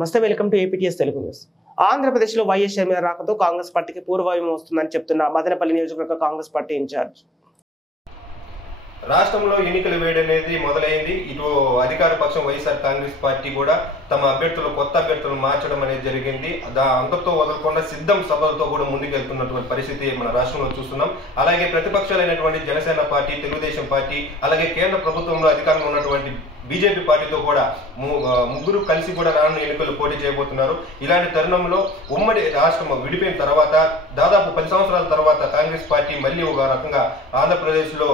నమస్తే, welcome to APTS Telugu news. ఆంధ్రప్రదేశ్లో YS Sharmila రాకతో కాంగ్రెస్ పార్టీకి పూర్వవైభవం వస్తుందని చెప్తున్న మదనపల్లి నియోజకవర్గ కాంగ్రెస్ పార్టీ ఇన్ఛార్జ్. రాష్ట్రంలో ఎన్నికల వేడి అనేది మొదలైంది. ఇటు అధికార పక్షం వైఎస్ఆర్ కాంగ్రెస్ పార్టీ కూడా తమ కొత్త అభ్యర్థులను మార్చడం అనేది జరిగింది. అంతతో వదలకుండా సిద్ధం సభలతో కూడా ముందుకెళ్తున్నటువంటి పరిస్థితి మన రాష్ట్రంలో చూస్తున్నాం. అలాగే ప్రతిపక్షాలైనటువంటి జనసేన పార్టీ, తెలుగుదేశం పార్టీ, అలాగే కేంద్ర ప్రభుత్వంలో అధికారంలో ఉన్నటువంటి బీజేపీ పార్టీతో కూడా ముగ్గురు కలిసి కూడా రానున్న ఎన్నికలు పోటీ చేయబోతున్నారు. ఇలాంటి తరుణంలో ఉమ్మడి రాష్ట్రం విడిపోయిన తర్వాత దాదాపు 10 సంవత్సరాల తర్వాత కాంగ్రెస్ పార్టీ మళ్ళీ ఒక రకంగా ఆంధ్రప్రదేశ్లో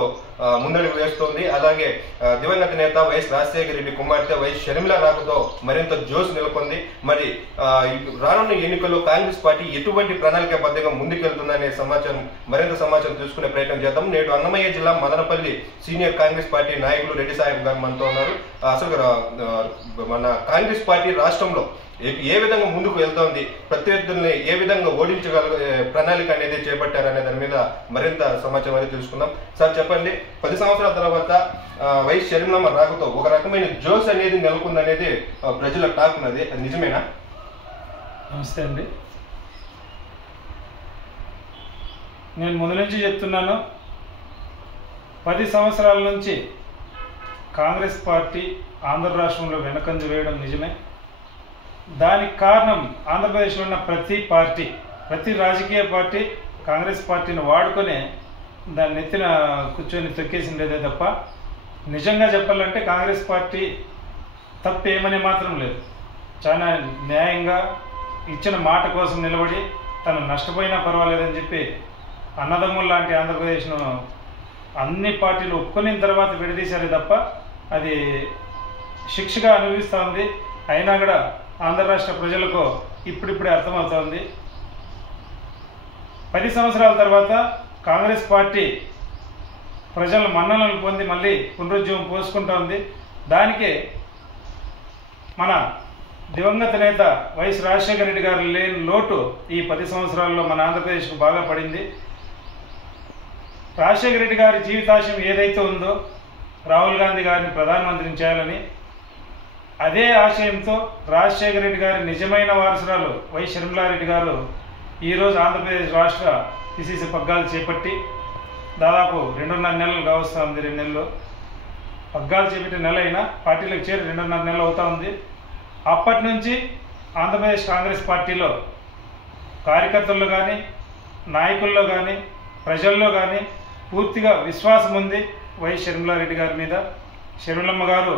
ముందడుగు వేస్తోంది. అలాగే దివంగత నేత వైఎస్ రాజశేఖర రెడ్డి కుమార్తె వైఎస్ షర్మిల రాకతో మరింత జోష్ నెలకొంది. మరి రానున్న ఎన్నికల్లో కాంగ్రెస్ పార్టీ ఎటువంటి ప్రణాళికాబద్ధంగా ముందుకెళ్తుందనే మరింత సమాచారం తెలుసుకునే ప్రయత్నం చేద్దాం. నేడు అన్నమయ్య జిల్లా మదనపల్లి సీనియర్ కాంగ్రెస్ పార్టీ నాయకులు రెడ్డి సాహెబ్ గారు మనతో ఉన్నారు. అసలు మన కాంగ్రెస్ పార్టీ రాష్ట్రంలో ఏ విధంగా ముందుకు వెళ్తోంది, ప్రత్యర్థుల్ని ఏ విధంగా ప్రణాళిక అనేది చేపట్టారనే దాని మీద మరింత సమాచారం అనేది తెలుసుకుందాం. సార్ చెప్పండి, 10 సంవత్సరాల తర్వాత వైఎస్ షర్మిలమ్మ రాకతో ఒక రకమైన జోష్ అనేది నెలకొందనేది ప్రజల టాక్ ఉన్నది, అది నిజమేనా? నమస్తే అండి. నేను ముందు నుంచి చెప్తున్నాను, 10 సంవత్సరాల నుంచి కాంగ్రెస్ పార్టీ ఆంధ్ర రాష్ట్రంలో వెనకంజ వేయడం నిజమే. దానికి కారణం ఆంధ్రప్రదేశ్లో ఉన్న ప్రతి రాజకీయ పార్టీ కాంగ్రెస్ పార్టీని వాడుకొని దాన్ని నెత్తిన కూర్చొని తొక్కేసిందేదే తప్ప నిజంగా చెప్పాలంటే కాంగ్రెస్ పార్టీ తప్పు ఏమనే మాత్రం లేదు. చాలా న్యాయంగా ఇచ్చిన మాట కోసం నిలబడి తను నష్టపోయినా పర్వాలేదని చెప్పి అన్నదమ్ములు లాంటి ఆంధ్రప్రదేశ్ను అన్ని పార్టీలు ఒప్పుకున్న తర్వాత విడదీశారే తప్ప అది శిక్షగా అనుభవిస్తూ ఉంది. అయినా కూడా ఆంధ్ర రాష్ట్ర ప్రజలకు ఇప్పుడిప్పుడే అర్థమవుతోంది. 10 సంవత్సరాల తర్వాత కాంగ్రెస్ పార్టీ ప్రజల మన్ననలు పొంది మళ్ళీ పునరుజ్జీవం పోసుకుంటోంది. దానికి మన దివంగత నేత వైఎస్ రాజశేఖర రెడ్డి గారు లేని లోటు ఈ 10 సంవత్సరాల్లో మన ఆంధ్రప్రదేశ్కు బాగా పడింది. రాజశేఖర రెడ్డి గారి జీవితాశయం ఏదైతే ఉందో రాహుల్ గాంధీ గారిని ప్రధానమంత్రిని చేయాలని, అదే ఆశయంతో రాజశేఖర రెడ్డి గారి నిజమైన వారసురాలు వైఎస్ షర్మిలారెడ్డి గారు ఈరోజు ఆంధ్రప్రదేశ్ రాష్ట్ర పిసిసి పగ్గాలు చేపట్టి దాదాపు 2.5 నెలలు కావస్తుంది. 2 నెలలు పగ్గాలు చేపట్టి నెల అయినా పార్టీలకు చేరి 2.5 నెలలు అవుతా ఉంది. అప్పటి నుంచి ఆంధ్రప్రదేశ్ కాంగ్రెస్ పార్టీలో కార్యకర్తల్లో కానీ, నాయకుల్లో కానీ, ప్రజల్లో కానీ పూర్తిగా విశ్వాసం ఉంది వైఎస్ షర్మిలారెడ్డి గారి మీద. షర్మిలమ్మ గారు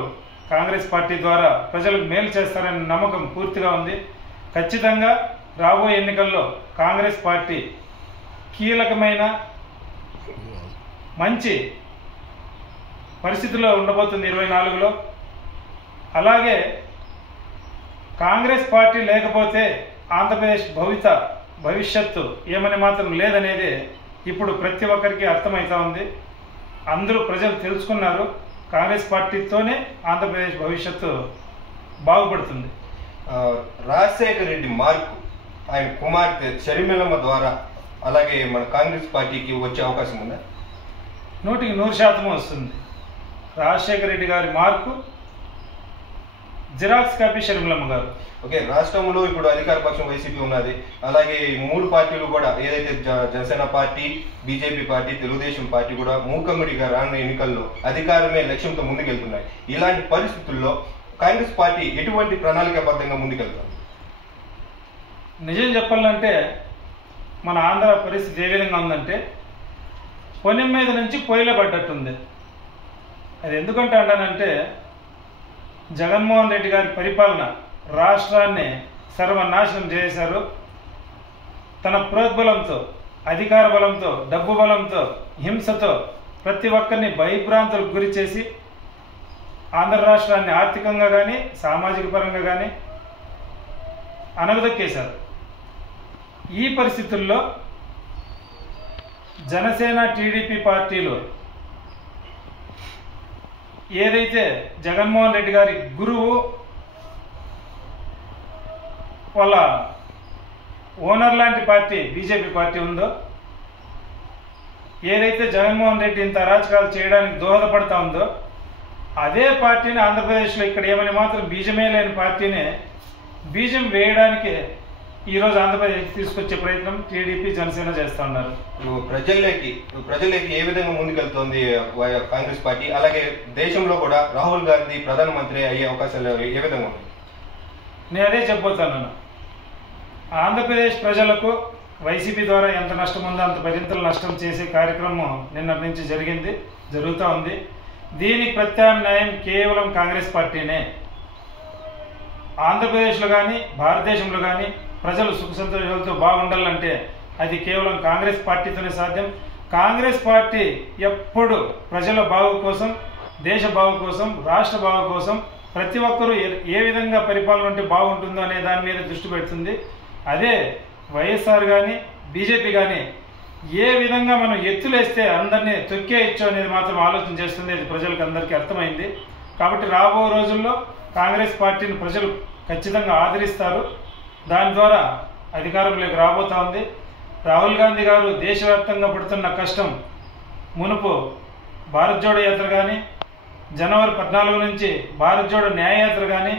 కాంగ్రెస్ పార్టీ ద్వారా ప్రజలకు మేలు చేస్తారనే నమ్మకం పూర్తిగా ఉంది. ఖచ్చితంగా రాబోయే ఎన్నికల్లో కాంగ్రెస్ పార్టీ కీలకమైన మంచి పరిస్థితుల్లో ఉండబోతుంది 24లో. అలాగే కాంగ్రెస్ పార్టీ లేకపోతే ఆంధ్రప్రదేశ్ భవిష్యత్తు ఏమని మాత్రం లేదనేది ఇప్పుడు ప్రతి ఒక్కరికి అర్థమవుతా ఉంది. అందరూ ప్రజలు తెలుసుకున్నారు, కాంగ్రెస్ పార్టీతోనే ఆంధ్రప్రదేశ్ భవిష్యత్తు బాగుపడుతుంది. రాజశేఖర రెడ్డి మార్కు ఆయన కుమార్తె షర్మిలమ్మ ద్వారా అలాగే మన కాంగ్రెస్ పార్టీకి వచ్చే అవకాశం ఉందా? 100% వస్తుంది. రాజశేఖర రెడ్డి గారి మార్కు జిరాక్స్ కాపీ షర్మిలమ్మ గారు. ఓకే, రాష్ట్రంలో ఇప్పుడు అధికార పక్షం వైసీపీ ఉన్నది. అలాగే 3 పార్టీలు కూడా ఏదైతే Janasena party, BJP party, Telugu Desam party కూడా మూకమ్మడిగా రానున్న ఎన్నికల్లో అధికారమే లక్ష్యంతో ముందుకెళ్తున్నాయి. ఇలాంటి పరిస్థితుల్లో కాంగ్రెస్ పార్టీ ఎటువంటి ప్రణాళికాబద్ధంగా ముందుకెళ్తుంది? నిజం చెప్పాలంటే మన ఆంధ్ర పరిస్థితి ఏ విధంగా ఉందంటే పొలం మీద నుంచి పొయ్యిలో పడ్డట్టుంది. అది ఎందుకంటే అంటానంటే జగన్మోహన్ రెడ్డి గారి పరిపాలన రాష్ట్రాన్ని సర్వనాశనం చేశారు. తన ప్రోద్బలంతో, అధికార బలంతో, డబ్బు బలంతో, హింసతో ప్రతి ఒక్కరిని భయభ్రాంతులకు గురి చేసి ఆంధ్ర రాష్ట్రాన్ని ఆర్థికంగా కానీ, సామాజిక పరంగా కానీ అనగదొక్కేశారు. ఈ పరిస్థితుల్లో జనసేన, టీడీపీ పార్టీలు ఏదైతే జగన్మోహన్ రెడ్డి గారి గురువు వాళ్ళ ఓనర్ లాంటి పార్టీ బీజేపీ పార్టీ ఉందో, ఏదైతే జగన్మోహన్ రెడ్డి ఇంత అరాచకాలు చేయడానికి దోహదపడతా ఉందో అదే పార్టీని ఆంధ్రప్రదేశ్లో ఇక్కడ ఏమని మాత్రం బీజమే లేని పార్టీని బీజం వేయడానికి ఈరోజు ఆంధ్రప్రదేశ్ తీసుకొచ్చే ప్రయత్నం టీడీపీ జనసేన చేస్తూ ఉన్నారు. ప్రజలకి ఏ విధంగా ముందుకెళ్తోంది కాంగ్రెస్ పార్టీ? అలాగే దేశంలో కూడా రాహుల్ గాంధీ ప్రధానమంత్రి అయ్యే అవకాశాలు ఏ విధంగా ఉన్నాయి? నేను అదే చెప్పబోతున్నాను. ఆంధ్రప్రదేశ్ ప్రజలకు వైసీపీ ద్వారా ఎంత నష్టం ఉందో అంత పదింతలు నష్టం చేసే కార్యక్రమం నిన్నటి నుంచి జరుగుతూ ఉంది. దీనికి ప్రత్యామ్నాయం కేవలం కాంగ్రెస్ పార్టీనే. ఆంధ్రప్రదేశ్లో కానీ భారతదేశంలో కానీ ప్రజలు సుఖ సంతోషాలతో బాగుండాలంటే అది కేవలం కాంగ్రెస్ పార్టీతోనే సాధ్యం. కాంగ్రెస్ పార్టీ ఎప్పుడు ప్రజల బాగు కోసం, దేశ బాగు కోసం, రాష్ట్ర బాగు కోసం ప్రతి ఒక్కరూ ఏ విధంగా పరిపాలన ఉంటే బాగుంటుందో అనే దాని మీద దృష్టి పెడుతుంది. అదే వైఎస్ఆర్ కానీ బీజేపీ కానీ ఏ విధంగా మనం ఎత్తులేస్తే అందరినీ తొక్కేయచ్చు అనేది మాత్రం ఆలోచన చేస్తుంది. అది ప్రజలకు అందరికీ అర్థమైంది. కాబట్టి రాబో రోజుల్లో కాంగ్రెస్ పార్టీని ప్రజలు ఖచ్చితంగా ఆదరిస్తారు. దాని ద్వారా అధికారంలోకి రాబోతా ఉంది. రాహుల్ గాంధీ గారు దేశవ్యాప్తంగా పడుతున్న కష్టం మునుపు భారత్ జోడో యాత్ర కానీ, జనవరి 14 నుంచి భారత్ జోడో న్యాయయాత్ర కానీ,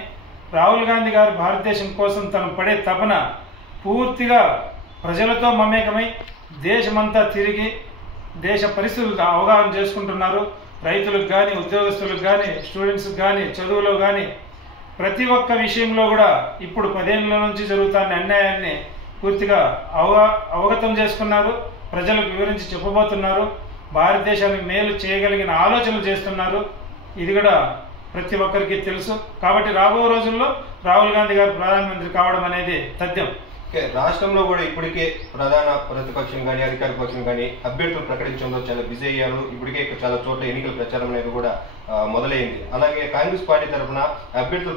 రాహుల్ గాంధీ గారు భారతదేశం కోసం తను పడే తపన పూర్తిగా ప్రజలతో మమేకమై దేశమంతా తిరిగి దేశ పరిస్థితులు అవగాహన చేసుకుంటున్నారు. రైతులకు కానీ, ఉద్యోగస్తులకు కానీ, స్టూడెంట్స్కి కానీ, చదువులో కానీ ప్రతి ఒక్క విషయంలో కూడా ఇప్పుడు 10 ఏళ్ళ నుంచి జరుగుతున్న అన్యాయాన్ని పూర్తిగా అవగతం చేసుకున్నారు. ప్రజలకు వివరించి చెప్పబోతున్నారు. భారతదేశానికి మేలు చేయగలిగిన ఆలోచనలు చేస్తున్నారు. ఇది కూడా ప్రతి ఒక్కరికి తెలుసు. కాబట్టి రాబో రోజుల్లో రాహుల్ గాంధీ గారు ప్రధానమంత్రి కావడం అనేది తథ్యం. రాష్ట్రంలో కూడా ఇప్పటికే ప్రధాన ప్రతిపక్షం కానీ అధికార పక్షం కానీ అభ్యర్థులు ప్రకటించడంలో చాలా బిజీ అయ్యారు. ఇప్పటికే చాలా చోట్ల ఎన్నికల ప్రచారం అనేది కూడా మొదలైంది. అలాగే కాంగ్రెస్ పార్టీ తరఫున అభ్యర్థులు